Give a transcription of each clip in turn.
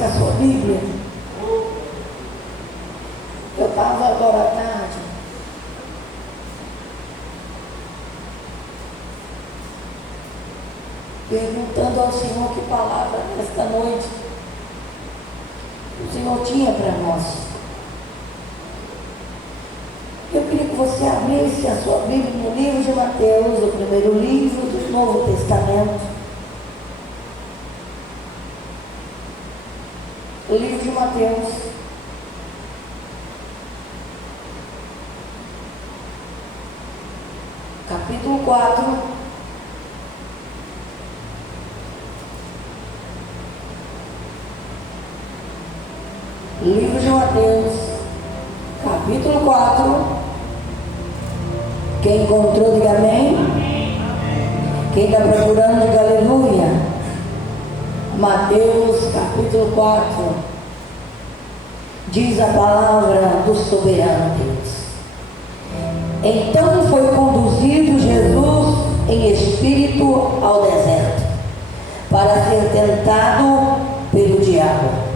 abrisse a sua Bíblia. Eu estava agora à tarde perguntando ao Senhor que palavra nesta noite o Senhor tinha para nós. Eu queria que você abrisse a sua Bíblia no livro de Mateus, o primeiro livro do Novo Testamento. O livro de Mateus. Capítulo 4. Livro de Mateus, capítulo 4. Quem encontrou, diga amém. Quem está procurando, diga aleluia. Mateus, capítulo 4. Diz a palavra do soberano Deus. Então foi conduzido Jesus em espírito ao deserto, para ser tentado pelo diabo.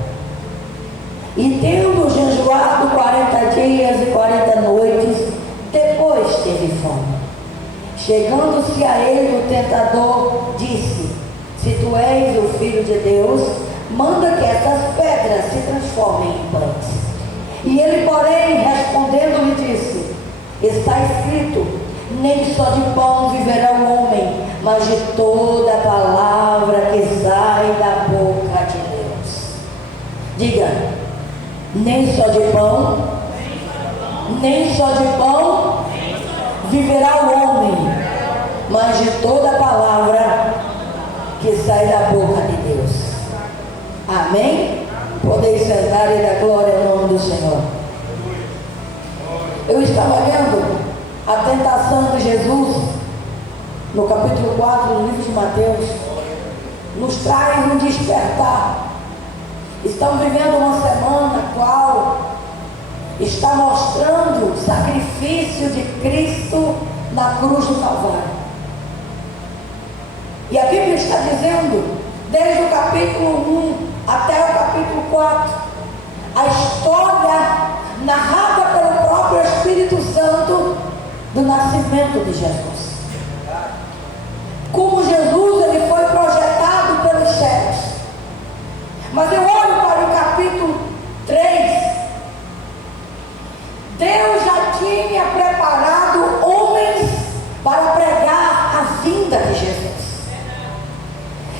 E tendo jejuado 40 dias e 40 noites, depois teve fome. Chegando-se a ele o tentador, disse: se tu és o Filho de Deus, manda que estas pedras se transformem em pães. E ele, porém, respondendo, lhe disse: está escrito, nem só de pão viverá o homem, mas de toda a palavra que sai da boca de Deus. Diga: nem só de pão, nem só de pão viverá o homem, mas de toda a palavra que sai da boca de Deus. Amém? Podeis sentar e dar glória ao nome do Senhor. Eu estava lendo a tentação de Jesus no capítulo 4 do livro de Mateus. Nos traz um despertar. Estamos vivendo uma semana qual está mostrando o sacrifício de Cristo na cruz do Calvário. E a Bíblia está dizendo, desde o capítulo 1 até o capítulo 4, a história narrada pelo próprio Espírito Santo do nascimento de Jesus. Como Jesus ele foi projetado pelos céus. Mas eu olho para o capítulo 3. Deus já tinha preparado homens para pregar a vinda de Jesus.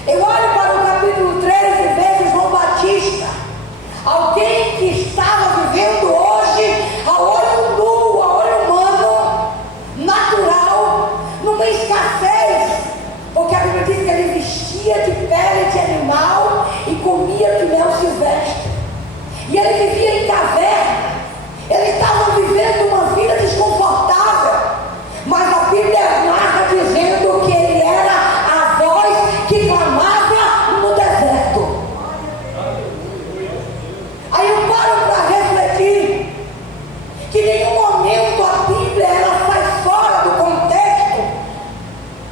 Eu olho para o capítulo 3 e vejo João Batista, alguém que estava vivendo hoje a olho nu, a olho humano, natural, numa escassez, porque a Bíblia diz que ele vestia de pele de animal e comia de mel silvestre, e ele vivia em caverna. Ele estava vivendo uma vida desconfortável, mas a Bíblia narra dizendo que ele era a voz que clamava no deserto. Aí eu paro para refletir que em nenhum momento a Bíblia ela sai fora do contexto,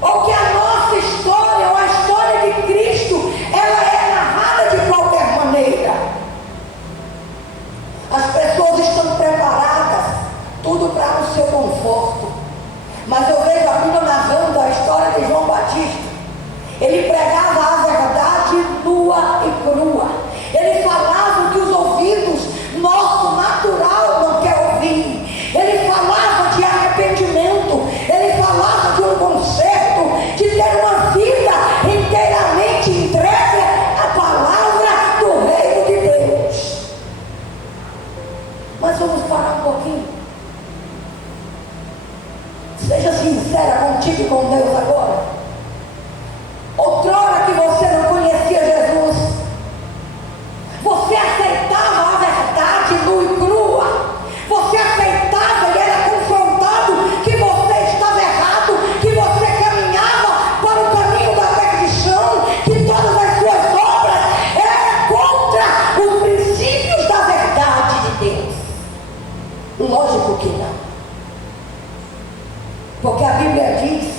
ou que a nossa história, ou a história de Cristo, ela é narrada de qualquer maneira. As pessoas estão preparadas, tudo para o seu conforto. Mas eu vejo a Bíblia narrando a história de João Batista. Ele pregava a verdade nua e crua. Ele falava o que os ouvidos nosso natural não quer ouvir. Ele falava de arrependimento. Ele falava de um conserto, de ter uma vida inteiramente entregue à palavra do reino de Deus. Mas vamos parar um pouquinho. Seja sincera contigo e com Deus agora. Outrora que você não conhecia Jesus, você aceitava a verdade nua e crua. Você aceitava e era confrontado que você estava errado, que você caminhava para o caminho da perdição, que todas as suas obras eram contra os princípios da verdade de Deus. Lógico que não. Porque a Bíblia diz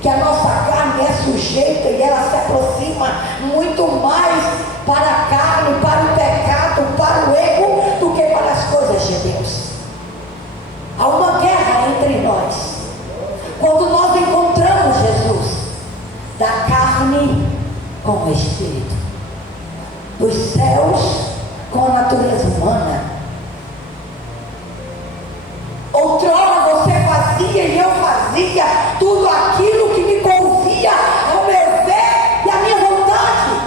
que a nossa carne é sujeita e ela se aproxima muito mais para a carne, para o pecado, para o erro, do que para as coisas de Deus. Há uma guerra entre nós. Quando nós encontramos Jesus, da carne com o Espírito, dos céus com a natureza humana. Outrora você fazia e eu fazia tudo aquilo que me convia ao meu ver e à minha vontade.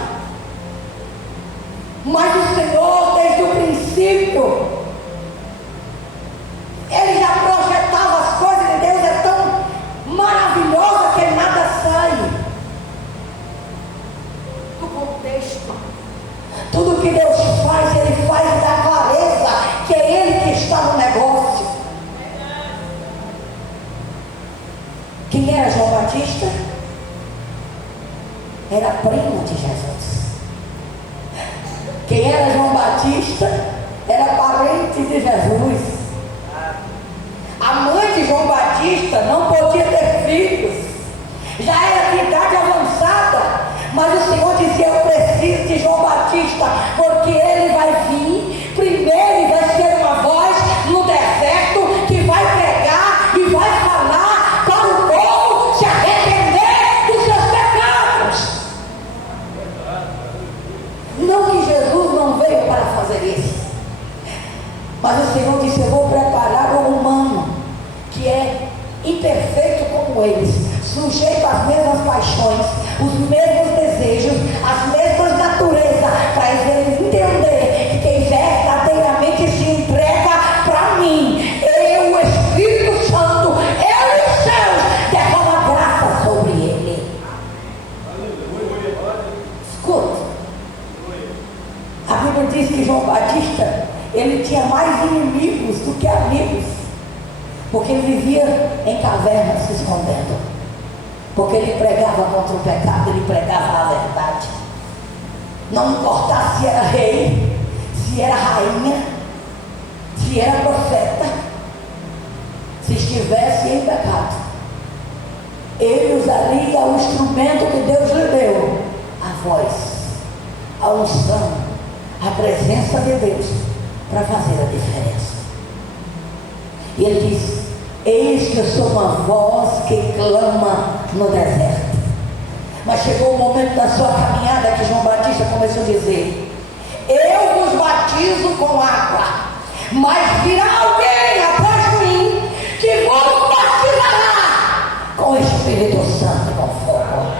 Mas o Senhor, desde o princípio, Ele já projetava as coisas de Deus, é tão maravilhosa que nada sai do contexto. Tudo que Deus faz, Ele faz da clareza que é Ele que está no negócio. Quem era João Batista? Era primo de Jesus. Quem era João Batista? Era parente de Jesus. A mãe de João Batista não podia ter filhos. Já era de idade avançada. Mas o Senhor dizia: eu preciso de João Batista, porque ele vai vir primeiro e vai ser uma voz no deserto que vai pregar e vai falar para o povo se arrepender dos seus pecados. Não que Jesus não veio para fazer isso, mas o Senhor disse: eu vou preparar um humano que é imperfeito como eles, sujeito às mesmas paixões, os mesmos desejos, as mesmas naturezas, para eles entender que quem verdadeiramente se entrega para mim, eu, o Espírito Santo, eu e os céus, derrama graça sobre ele. Escuta, a Bíblia diz que João Batista, ele tinha mais inimigos do que amigos, porque ele vivia em cavernas se escondendo, porque ele pregava contra o pecado, ele pregava a verdade. Não importava se era rei, se era rainha, se era profeta, se estivesse em pecado, ele usaria o instrumento que Deus lhe deu, a voz, a unção, a presença de Deus, para fazer a diferença. E ele diz: eis que eu sou uma voz que clama no deserto. Mas chegou o momento da sua caminhada que João Batista começou a dizer: eu vos batizo com água, mas virá alguém após mim que vos batizará com o Espírito Santo e com fogo.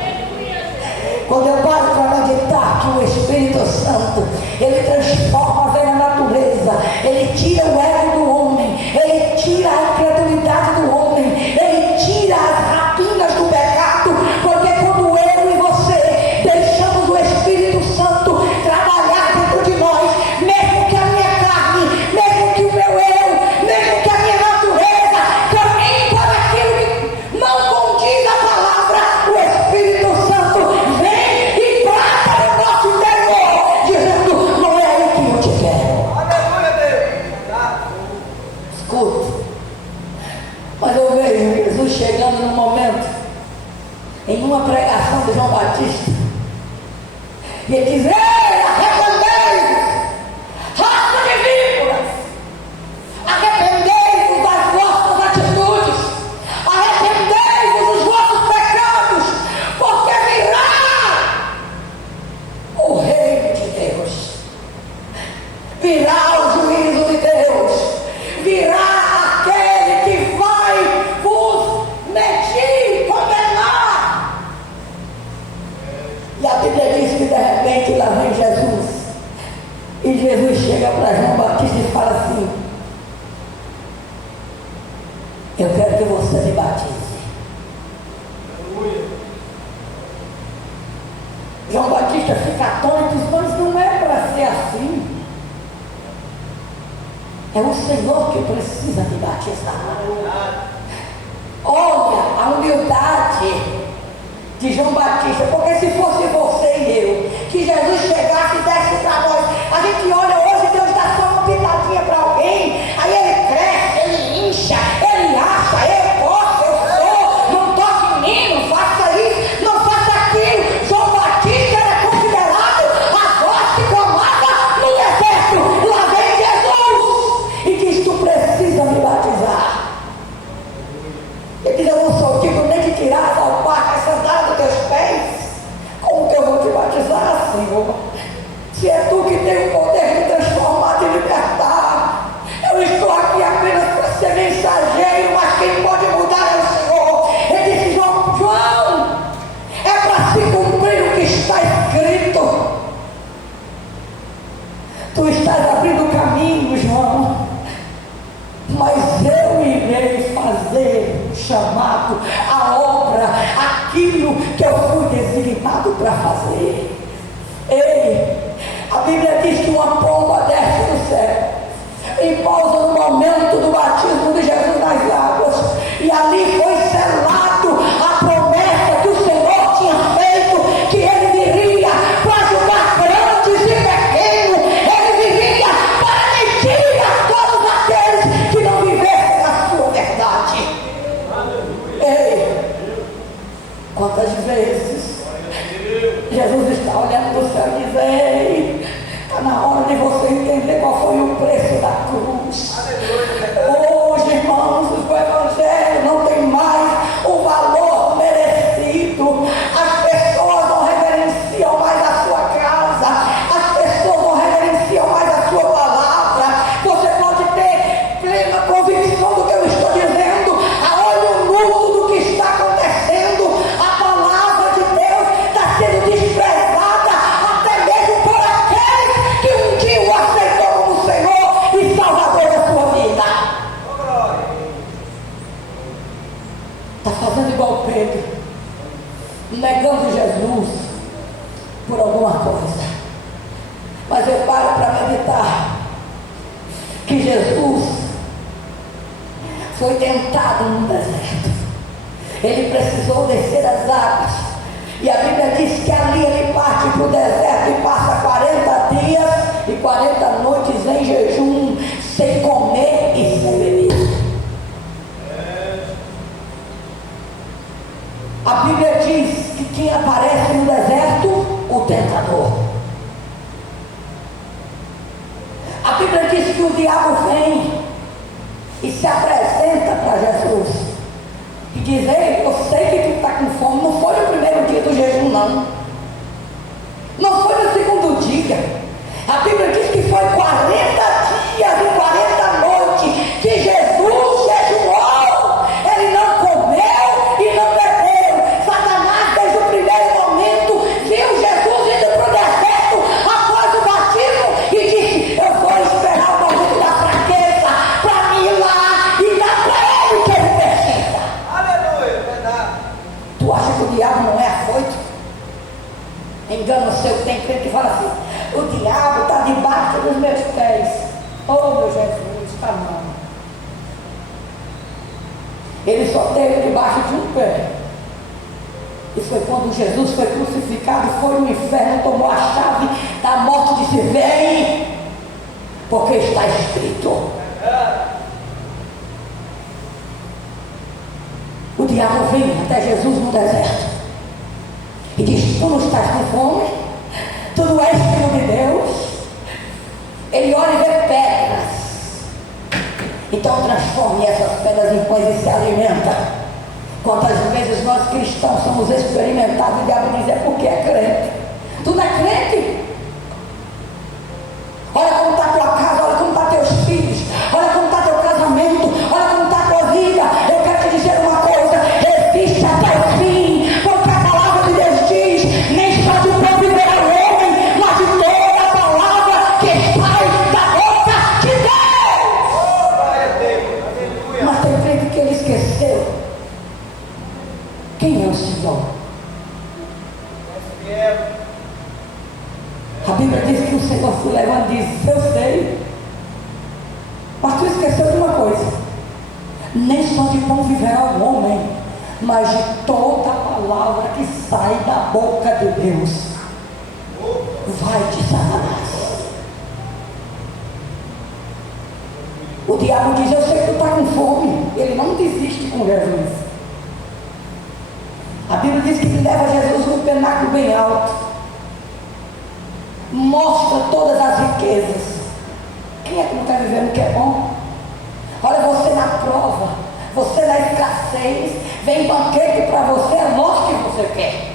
Quando eu paro para meditar que o Espírito Santo, ele transforma a velha natureza, ele tira o ego do homem, ele tira a incredulidade do homem, ele tira as rapinas do pecado, porque quando eu e você deixamos o Espírito Santo trabalhar dentro de nós, mesmo que a minha carne, mesmo que o meu eu, mesmo que a minha natureza caminhe para aquilo que não condiz a palavra, o Espírito Santo vem e trata o nosso interior, dizendo: não é aí que eu te quero. Escuta, mas eu vejo Jesus chegando num momento, em uma pregação de João Batista, e ele diz: ei, arrependei-vos, raça de víboras, arrependei-vos das vossas atitudes, arrependei-vos dos vossos pecados, porque virá o reino de Deus, virá o juízo de Deus, virá aquele que vai vos medir, condenar. E a Bíblia diz que de repente lá vem Jesus, e Jesus chega para João Batista e fala assim: eu quero que você me batize. João Batista fica atônito, mas não é para ser assim. É o Senhor que precisa me batizar. Olha a humildade de João Batista, porque se fosse você e eu, que Jesus chegasse e desse para nós, a gente olha hoje, Deus dá só uma pitadinha para alguém, aí ele cresce, ele incha, ele acha: eu posso, eu sou, não toque em mim, não faça isso, não faça mensageiro, mas quem pode mudar é o Senhor. Ele disse: João, é para se cumprir o que está escrito. Tu estás abrindo caminho, João, mas eu irei fazer o chamado, a obra, aquilo que eu fui designado para fazer. Ei, a Bíblia diz que uma pomba desce do céu e pousa no momento do batismo de Jesus nas águas, e ali foi selado a promessa que o Senhor tinha feito, que ele viria para julgar grandes e pequenos, ele viria para medir a todos aqueles que não vivessem a sua verdade. Ei, quantas vezes Jesus está olhando para o céu e diz: ei, está na hora de você entender qual foi o preço da cruz. Hoje, irmãos, o Evangelho não tem mais o valor merecido. As pessoas não reverenciam mais a sua casa, as pessoas não reverenciam mais a sua palavra. Você pode ter plena convicção do que eu estou dizendo, a olho nu tudo que está acontecendo. A palavra de Deus está sendo desprezada até mesmo por aqueles que um dia o aceitou como Senhor e Salvador da sua vida. Está fazendo igual Pedro, negando Jesus por alguma coisa. Mas eu paro para meditar que Jesus foi tentado no deserto. Ele precisou descer as águas, e a Bíblia diz que ali ele parte para o deserto e passa 40 dias e 40 noites em jejum, sem comer e sem beber. A Bíblia diz que quem aparece no deserto, o tentador. A Bíblia diz que o diabo vem e se apresenta para Jesus e diz: ei, eu sei que tu está com fome. Não foi no primeiro dia do jejum, não. Não foi no segundo dia. A Bíblia diz que foi 40 dias e 40 noites que Jesus jejuou. Ele não comeu e não bebeu. Satanás, desde o primeiro momento, viu Jesus indo para o deserto após o batismo e disse: eu vou esperar o momento da fraqueza para mim ir lá e dar para ele o que ele precisa. Aleluia, verdade. Tu acha que o diabo não é afoito? Engana o seu. Tem crente que fala assim: o diabo está debaixo dos meus pés. Oh, meu Jesus, está não. Ele só teve debaixo de um pé. E foi quando Jesus foi crucificado, foi no inferno, tomou a chave da morte e disse: vem, porque está escrito. O diabo vem até Jesus no deserto e diz: tu não estás com fome? Tu não és filho de Deus? Ele olha e vê pedras. Então transforme essas pedras em pães e se alimenta. Quantas vezes nós cristãos somos experimentados e o diabo diz: é porque é crente. Tu não é crente? Olha como está a tua casa, olha como estão teus filhos, olha como está teu casamento, olha como está a tua vida. Eu quero te dizer uma coisa: resiste até o fim, porque a palavra de Deus diz: nem só de pão viverá o homem, mas de toda a palavra que sai da boca de Deus. Mas tem crente que ele esqueceu quem é o Senhor. A Bíblia diz que o Senhor se levanta e diz: eu sei, mas tu esqueceu de uma coisa: nem só de pão viverá o homem, mas de toda a palavra que sai da boca de Deus. Vai de Satanás. O diabo diz: eu sei que tu está com fome. Ele não desiste com Jesus. A Bíblia diz que ele leva Jesus no penáculo bem alto, mostra todas as riquezas. Quem é que não está vivendo o que é bom? Olha, você na prova, você na escassez, vem banquete para você, é lógico que você quer.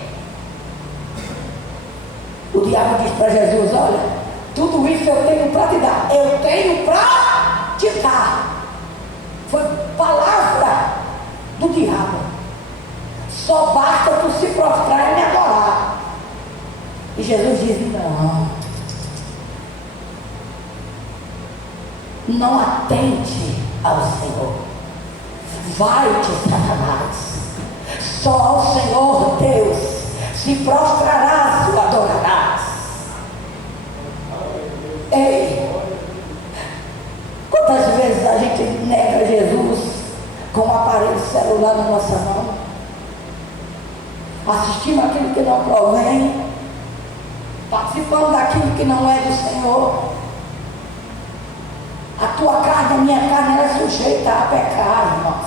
O diabo diz para Jesus: olha, tudo isso eu tenho para te dar. Eu tenho para te dar. Foi diabo. Só basta tu se prostrar e me adorar. E Jesus diz: não atente ao Senhor. Vai-te, Satanás. Só ao Senhor Deus se prostrarás e adorarás. Ei, quantas vezes a gente nega Jesus com um aparelho celular na nossa mão, assistindo aquilo que não provém, participando daquilo que não é do Senhor. A tua carne, a minha carne, ela é sujeita a pecar, irmãos.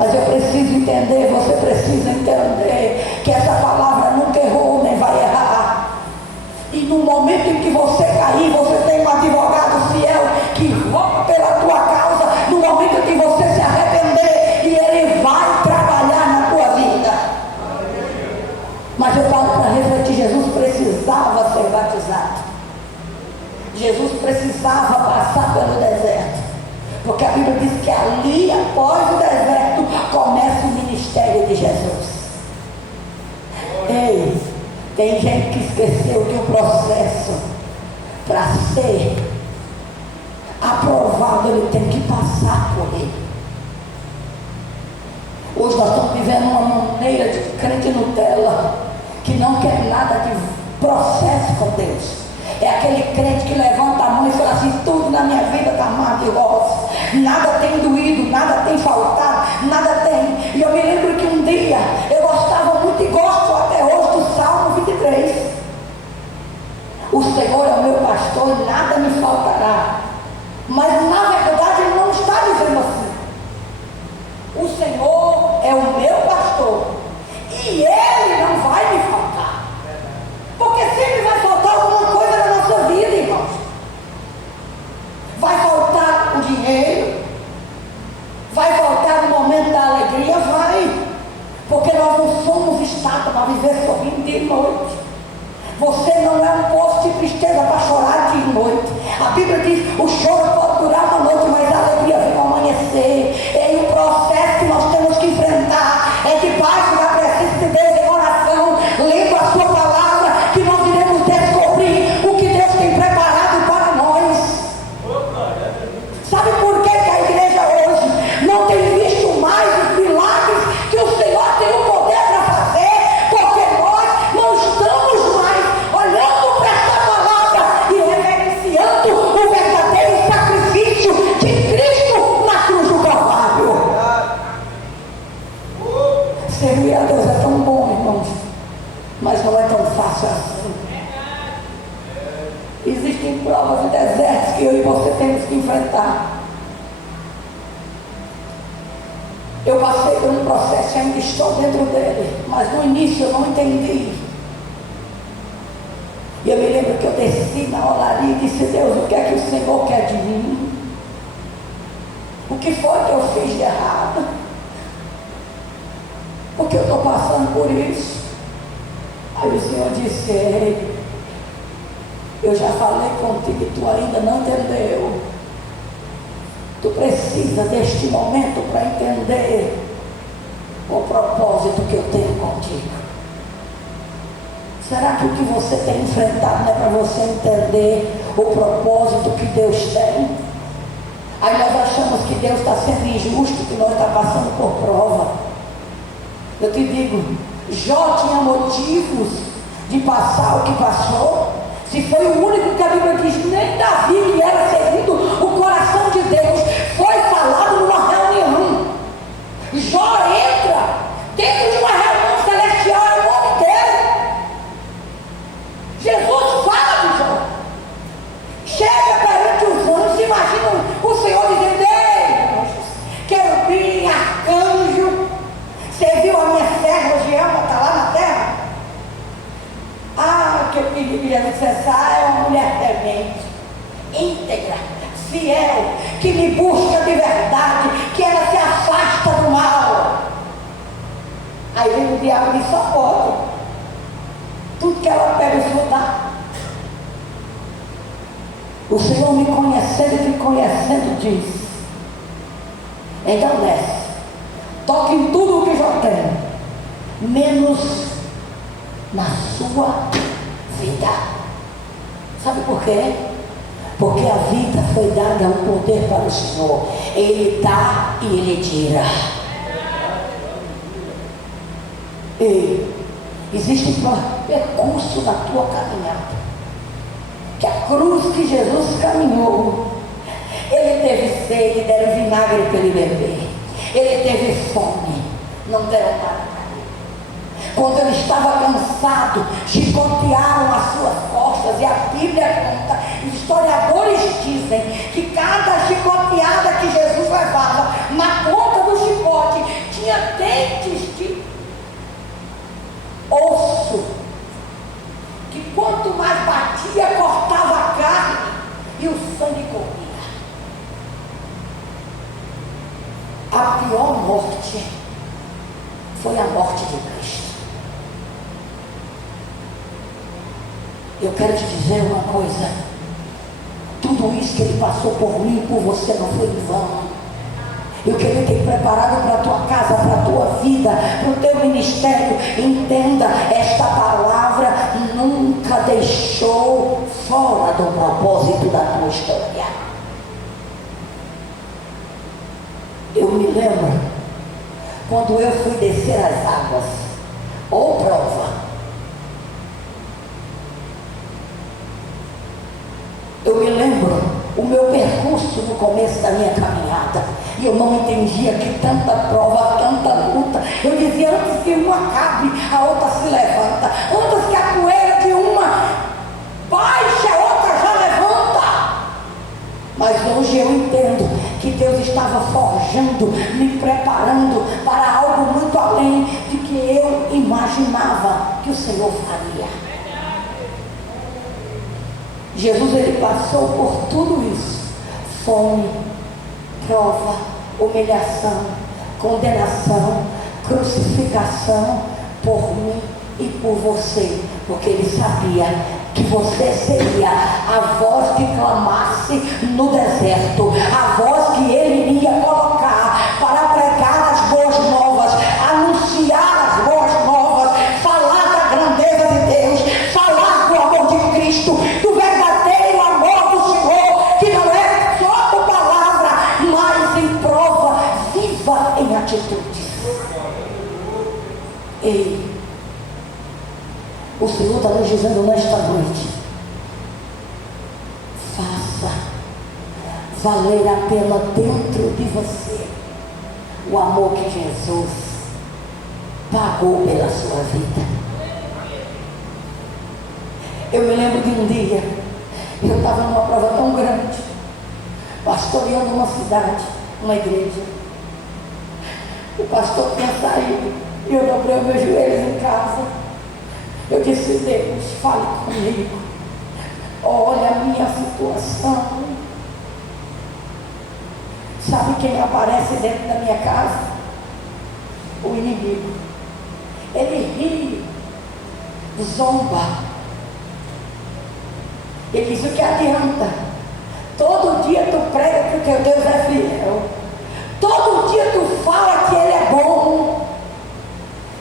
Mas eu preciso entender, você precisa entender que essa palavra nunca errou, nem vai errar. E no momento em que você cair, você tem um advogado fiel que roga pela tua causa. No momento em que você se arrepender, e ele vai trabalhar na tua vida. Mas eu falo para refletir, Jesus precisava ser batizado. Jesus precisava passar pelo deserto, porque a Bíblia diz que ali, após o deserto, começa o ministério de Jesus. Ei, tem gente que esqueceu que o processo para ser aprovado, ele tem que passar por ele. Hoje nós estamos vivendo uma maneira de crente Nutella que não quer nada de processo com Deus. É aquele crente que levanta a mão e fala assim: tudo na minha vida está mar de rosa, nada tem doído, nada tem faltado, nada tem. E eu me lembro que um dia eu gostava muito e gosto até hoje do Salmo 23. O Senhor é o meu pastor e nada me faltará. Mas na verdade ele não está dizendo assim. O Senhor é o meu pastor e ele não vai me faltar. Porque sempre vai faltar alguma coisa na nossa vida, irmãos. Vai faltar o dinheiro, vai faltar o momento da alegria, vai. Porque nós não somos estátua para viver sorrindo dia e noite. Você não é um poço de tristeza para chorar dia e noite. A Bíblia diz: o choro pode durar uma noite, mas a alegria vem ao amanhecer. E o processo que nós temos que enfrentar é debaixo da presença de Deus em oração, lendo a sua palavra, que nós iremos descobrir o que Deus tem preparado para nós. Sabe por que a igreja hoje não tem visto mais os milagres que o Senhor tem o poder para fazer? Porque nós não estamos mais olhando para essa palavra e reverenciando o verdadeiro sacrifício de Cristo na cruz do Calvário. Servir a Deus é tão bom, irmãos, mas não é tão fácil assim. Existem provas e desertos que eu e você temos que enfrentar. Eu passei por um processo e ainda estou dentro dele, mas no início eu não entendi. E eu me lembro que eu desci na olaria e disse: Deus, o que é que o Senhor quer de mim? O que foi que eu fiz de errado? Porque eu estou passando por isso. Aí o Senhor disse: ei, eu já falei contigo e tu ainda não entendeu. Tu precisa deste momento para entender o propósito que eu tenho contigo. Será que o que você tem enfrentado não é para você entender o propósito que Deus tem? Aí nós achamos que Deus está sendo injusto, que nós estamos passando por prova. Eu te digo, Jó tinha motivos de passar o que passou. Se foi o único que a Bíblia diz, nem Davi, que era segundo o coração de Deus, foi falado numa reunião. Jó entra dentro de uma reunião celestial, é o nome dele. Jesus fala de Jó. Chega perante os anjos, se imagina o Senhor dizendo: ei, querubim, arcanjo, você viu a minha serva Giama, está lá na terra? Ah, que eu queria acessar é uma mulher temente, íntegra, fiel, que me busca de verdade, que ela se afasta do mal. Aí vem o diabo e diz: só pode. Tudo que ela pega, o Senhor dá. O Senhor me conhecendo e te conhecendo diz: então desce, toque em tudo o que já tem, menos na sua vida. Sabe por quê? Porque a vida foi dada o poder para o Senhor. Ele dá e Ele tira. E existe um percurso na tua caminhada, que a cruz que Jesus caminhou, Ele teve sede, deram vinagre para Ele beber. Ele teve fome, não deram nada para Ele. Quando Ele estava cansado, chicotearam as suas costas. E a Bíblia conta, historiadores dizem que cada chicoteada que Jesus levava na ponta do chicote tinha dentes de osso, que quanto mais batia, cortava a carne e o sangue corria. A pior morte foi a morte de Cristo. Eu quero te dizer uma coisa: tudo isso que Ele passou por mim e por você não foi em vão. Eu queria ter preparado para a tua casa, para a tua vida, para o teu ministério. Entenda, esta palavra nunca deixou fora do propósito da tua história. Eu me lembro quando eu fui descer as águas, ou prova. Eu me lembro o meu percurso no começo da minha caminhada, e eu não entendia que tanta prova, tanta luta. Eu dizia, antes que uma acabe, a outra se levanta. Antes que a poeira de uma baixe, a outra já levanta. Mas hoje eu entendo que Deus estava forjando, me preparando para algo muito além de que eu imaginava que o Senhor faria. Jesus, Ele passou por tudo isso: fome, prova, humilhação, condenação, crucificação, por mim e por você, porque Ele sabia que você seria a voz que clamasse no deserto, a voz que Ele iria colocar para pregar as boas novas, anunciar as boas novas, falar da grandeza de Deus, falar do amor de Cristo, do verdadeiro amor do Senhor, que não é só por palavra, mas em prova viva, em atitudes. Ei, o Senhor está nos dizendo nesta noite: faça valer a pena dentro de você o amor que Jesus pagou pela sua vida. Eu me lembro de um dia, eu estava numa prova tão grande, pastoreando uma cidade, uma igreja. O pastor tinha saído e eu dobrei os meus joelhos em casa. Eu disse: Deus, fale comigo, olha a minha situação. Sabe quem aparece dentro da minha casa? O inimigo. Ele ri, zomba. Ele diz: o que adianta? Todo dia tu prega que o teu Deus é fiel. Todo dia tu fala que Ele é bom.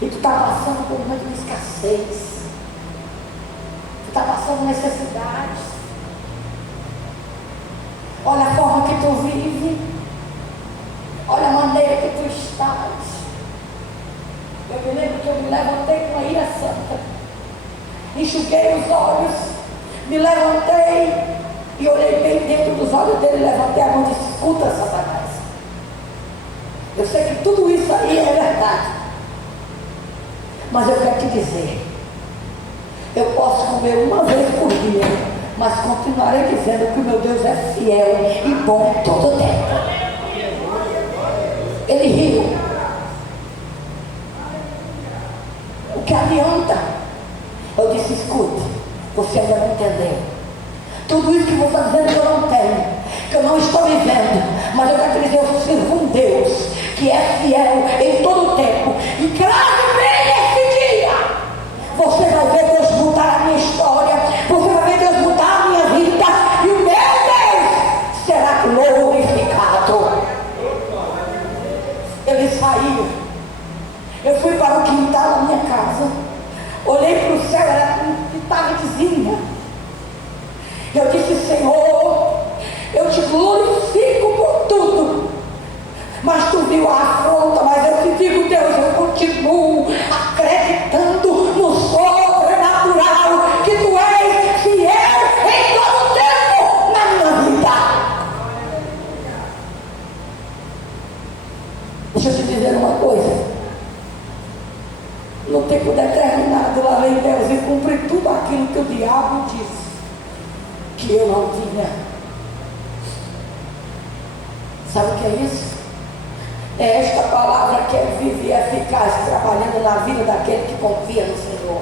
E tu está passando por uma escassez. Tu está passando necessidades. Olha a forma que tu vive. Olha a maneira que tu estás. Eu me lembro que eu me levantei com a ira santa. Enxuguei os olhos. Me levantei e olhei bem dentro dos olhos dele. Levantei a mão e disse: escuta, Satanás. Eu sei que tudo isso aí é verdade. Mas eu quero te dizer, eu posso comer uma vez por dia, mas continuarei dizendo que o meu Deus é fiel e bom todo o tempo. Ele riu. O que adianta? Eu disse: escuta, você ainda não entendeu. Tudo isso que você está dizendo que eu não tenho, que eu não estou vivendo, mas eu quero te dizer, eu sirvo um Deus que é fiel em todo o tempo. E claro, bem esse dia, você vai ver Deus mudar a minha história, você vai ver Deus mudar a minha vida, e o meu Deus será glorificado. Ele saiu para o quintal da minha casa. Olhei para o céu, era de tardezinha. Eu disse: Senhor, eu te glorifico por tudo, mas tu viu a afronta. Mas eu te digo, Deus, eu continuo acreditando no sobrenatural, que tu és fiel em todo o tempo na minha vida. Deixa eu te dizer uma coisa: no tempo determinado, lá vem Deus e cumpre tudo aquilo que o diabo disse que eu não tinha. Sabe o que é isso? É esta palavra que é viva e eficaz, trabalhando na vida daquele que confia no Senhor.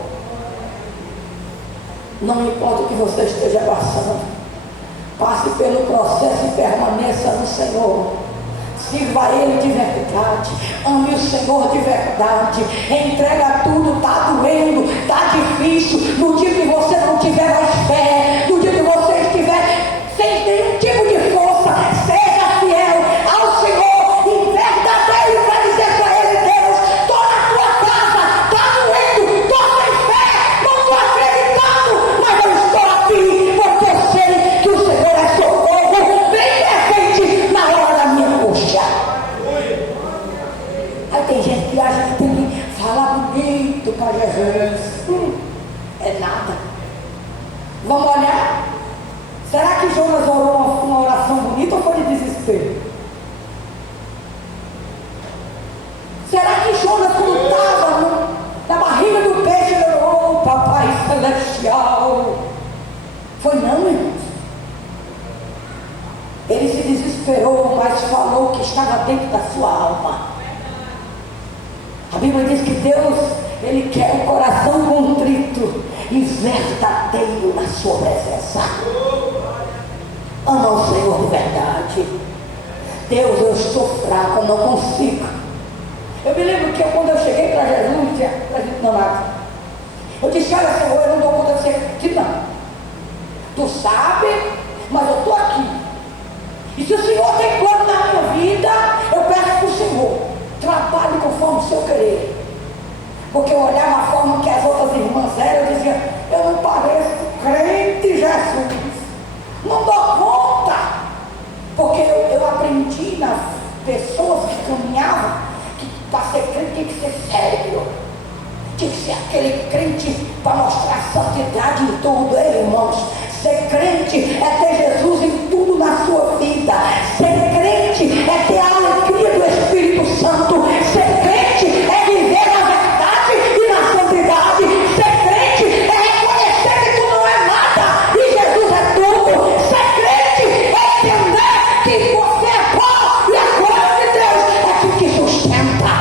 Não importa o que você esteja passando, passe pelo processo e permaneça no Senhor. Sirva a Ele de verdade, ame o Senhor de verdade, entrega tudo. Está doendo, está difícil. No dia que você não tiver mais fé, no dia que você estiver sem nenhum tipo de força, seja fiel ao Senhor e verdadeiro para dizer para Ele: Deus, estou na tua casa, está doendo, estou sem fé, não estou acreditando, mas eu estou aqui porque eu sei que o Senhor é socorro, bem presente na hora da minha angústia. Aí tem gente que acha que tem que falar bonito para Jesus. É nada. Vamos olhar. Será que Jonas orou uma oração bonita ou foi de desespero? Será que Jonas, quando estava na barriga do peixe, ele orou: Papai Celestial? Foi não, irmãos. Ele se desesperou, mas falou o que estava dentro da sua alma. A Bíblia diz que Deus, Ele quer um coração contrito e verdadeiro na sua presença. Ama o Senhor de verdade. Deus, eu estou fraco, eu não consigo. Eu me lembro que quando eu cheguei para Jesus, eu disse: olha, Senhor, eu não dou conta de ser aqui, não. Tu sabe, mas eu estou aqui. E se o Senhor tem plano na minha vida, eu peço para o Senhor, trabalhe conforme o seu querer. Porque eu olhava a forma que as outras irmãs eram, eu dizia: eu não pareço crente, Jesus. Não dou conta. Porque eu aprendi nas pessoas que caminhavam que para ser crente tem que ser sério. Tem que ser aquele crente para mostrar santidade em tudo, irmãos. Ser crente é ter Jesus em tudo na sua vida. Ser crente é ter a alegria do Espírito Santo. Ser crente é viver na verdade e na santidade. Ser crente é reconhecer que tu não é nada e Jesus é tudo. Ser crente é entender que você é pó e a glória de Deus é aquilo que sustenta.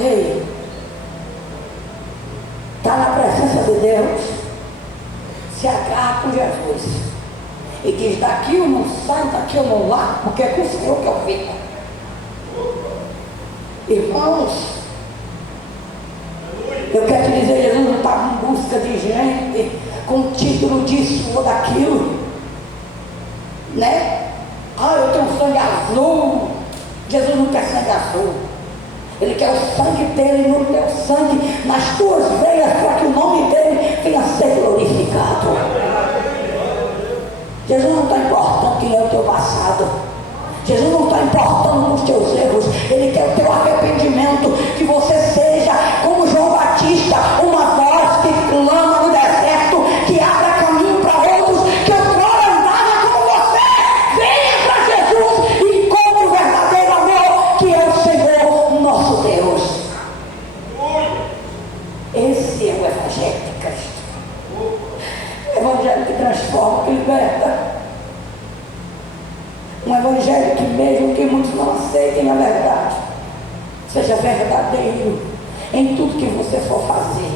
Ei, está na presença de Deus, se agarra com Jesus e diz: daqui eu não saio, daqui eu não largo, porque é com o Senhor que eu fico. Irmãos, eu quero te dizer, Jesus não estava em busca de gente com título disso ou daquilo, né? Ah, eu tenho sangue azul. Jesus não quer sangue azul. Ele quer o sangue dele no teu sangue, nas tuas veias, para que o nome dele venha a ser glorificado. Jesus não está importando quem é o teu passado. Jesus não está importando os teus erros. Ele quer o teu arrependimento, que você seja como João Batista, uma voz que clama no deserto, que abra caminho para outros, que outrora andava como você. Venha para Jesus e encontre o verdadeiro amor, que é o Senhor nosso Deus. Esse é o Evangelho de Cristo. O Evangelho que transforma, que liberta. Um Evangelho que, mesmo que muitos não aceitem a verdade, seja verdadeiro em tudo que você for fazer.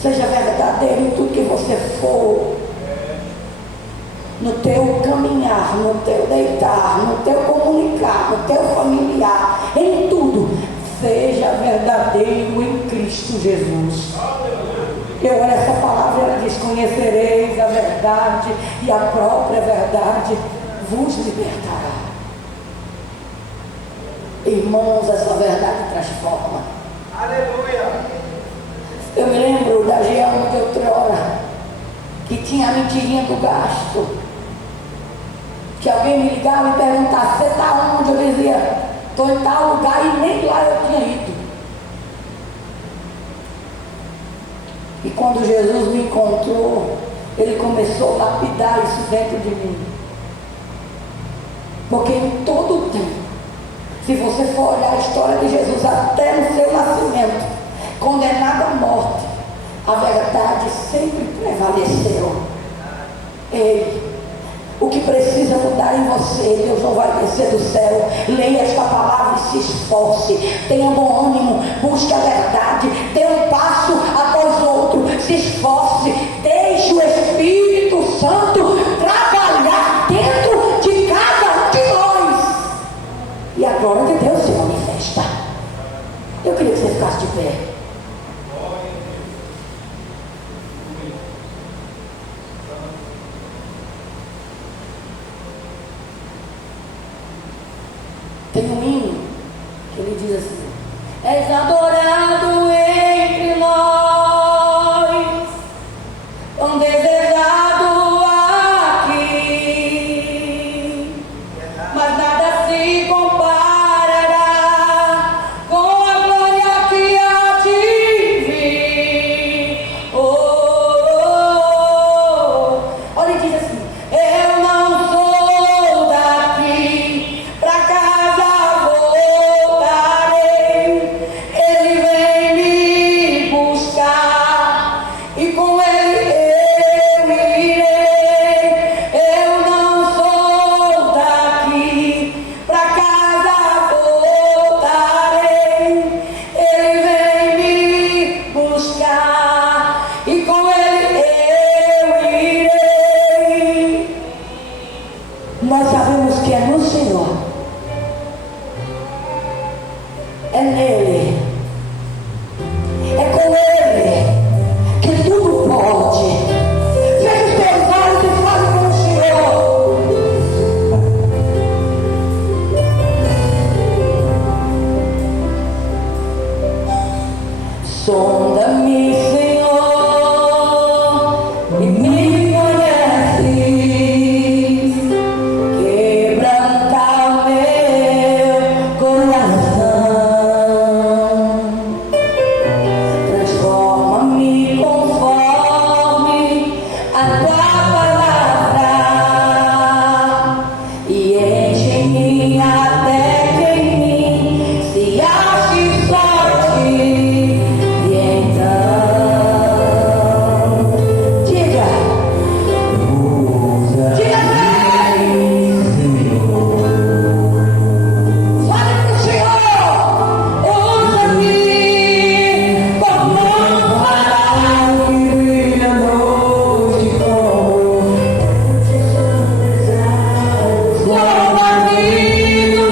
Seja verdadeiro em tudo que você for. No teu caminhar, no teu deitar, no teu comunicar, no teu familiar, em tudo, seja verdadeiro em Cristo Jesus. Eu olho essa palavra, ela diz: conhecereis a verdade e a própria verdade vos libertará. Irmãos, essa verdade transforma. Aleluia. Eu me lembro da Giana de outrora, que tinha a mentirinha do gasto. Que alguém me ligava e perguntava: você está onde? Eu dizia: estou em tal lugar, e nem lá eu tinha ido. E quando Jesus me encontrou, Ele começou a lapidar isso dentro de mim. Porque em todo o tempo, se você for olhar a história de Jesus até no seu nascimento, condenado à morte, a verdade sempre prevaleceu. Ei, o que precisa mudar em você, Deus não vai descer do céu. Leia esta palavra e se esforce. Tenha bom ânimo, busque a verdade, dê um passo após outro, se esforce, deixe o Espírito Santo trabalhar dentro de cada um de nós, e a glória de Deus se manifesta. Eu queria que você ficasse de pé. Tem um hino que ele diz assim: és adorado entre nós, tão desejado aqui, mas nada se comparará com a glória que há de vir. Oh, oh, oh. Olha, ele diz assim: eu não sou daqui, pra casa voltarei. Ele vem me buscar e com ele eu irei. Eu não sou daqui, pra casa voltarei. Ele vem me buscar e com ele eu irei. Nós sabemos que é no Senhor, é nele, é com ele que tudo pode. Feche os teus olhos e fale com o Senhor. Sonda-me, Senhor, e me conheces. Quebranta o meu coração, transforma-me conforme a tua palavra e enche-me até que em mim se ache só ti. E então diga, diga fale pro Senhor, usa-me como um farol que brilha à noite, como lava-me no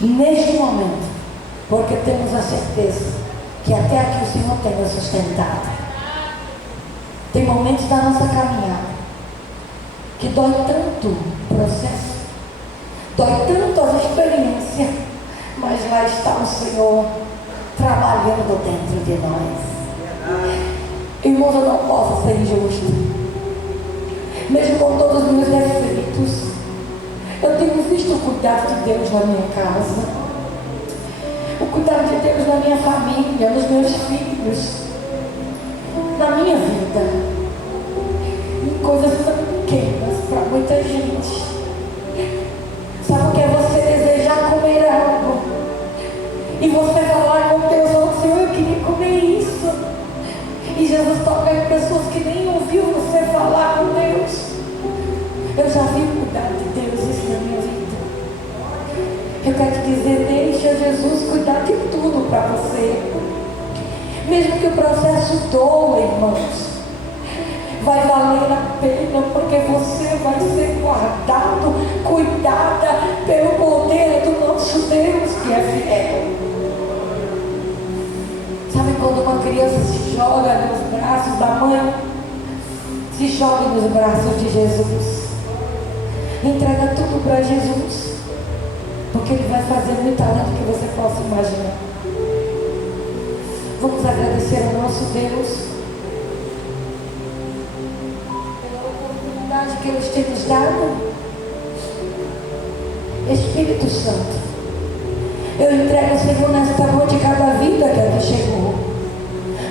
neste momento, porque temos a certeza que até aqui o Senhor tem nos sustentado. Tem momentos da nossa caminhada que dói tanto o processo, dói tanto a experiência, mas lá está o Senhor trabalhando dentro de nós. Irmãos, eu não posso ser injusto, mesmo com todos os meus defeitos. Eu tenho visto o cuidado de Deus na minha casa, o cuidado de Deus na minha família, nos meus filhos, na minha vida, em coisas tão pequenas para muita gente. Sabe o que é você desejar comer algo e você falar com Deus: oh Senhor, eu queria comer isso, e Jesus toca em pessoas que nem ouviu você falar com Deus. Eu já vi o cuidado de Deus isso na minha vida. Eu quero te dizer, deixa Jesus cuidar de tudo para você. Mesmo que o processo doa, irmãos, vai valer a pena, porque você vai ser guardado, cuidada pelo poder do nosso Deus que é fiel. Sabe quando uma criança se joga nos braços da mãe? Se joga nos braços de Jesus. Entrega tudo para Jesus, porque Ele vai fazer muito além do que você possa imaginar. Vamos agradecer ao nosso Deus pela oportunidade que Ele tem nos dado. Espírito Santo, eu entrego ao Senhor nesta noite cada vida que aqui chegou.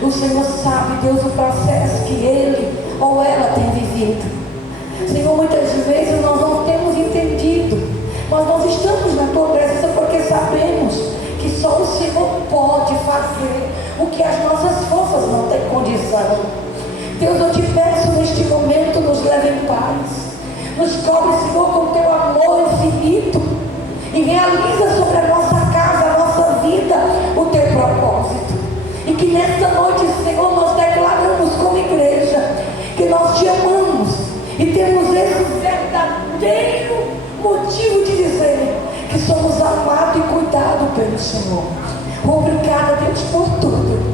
O Senhor sabe, Deus, o processo que ele ou ela tem vivido. Senhor, muitas vezes nós não temos entendido, mas nós estamos na Tua presença porque sabemos que só o Senhor pode fazer o que as nossas forças não têm condição. Deus, eu te peço neste momento, nos leve em paz, nos cobre, Senhor, com Teu amor infinito e realiza sobre a nossa casa, a nossa vida, o Teu propósito. E que nesta noite, Senhor, nós declaramos como igreja que nós Te amamos e temos esse verdadeiro motivo de dizer que somos amados e cuidados pelo Senhor. Obrigada, Deus, por tudo.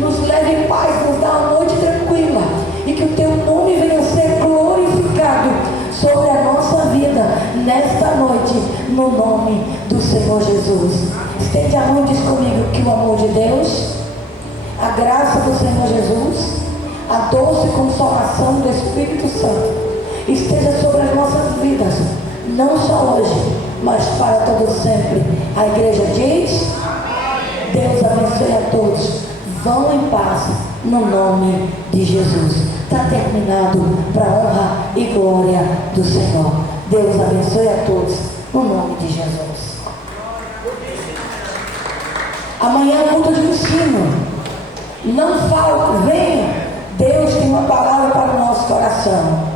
Nos leve em paz, nos dá uma noite tranquila e que o Teu nome venha ser glorificado sobre a nossa vida nesta noite, no nome do Senhor Jesus. Estende a mão e diz comigo que o amor de Deus, a graça do Senhor Jesus, a doce consolação do Espírito Santo esteja sobre as nossas vidas, não só hoje, mas para todo sempre. A igreja diz: Deus abençoe a todos. Vão em paz, no nome de Jesus. Está terminado, para a honra e glória do Senhor. Deus abençoe a todos, no nome de Jesus. Amanhã é culto de ensino. Não falte, venha. Deus tem uma palavra para o nosso coração.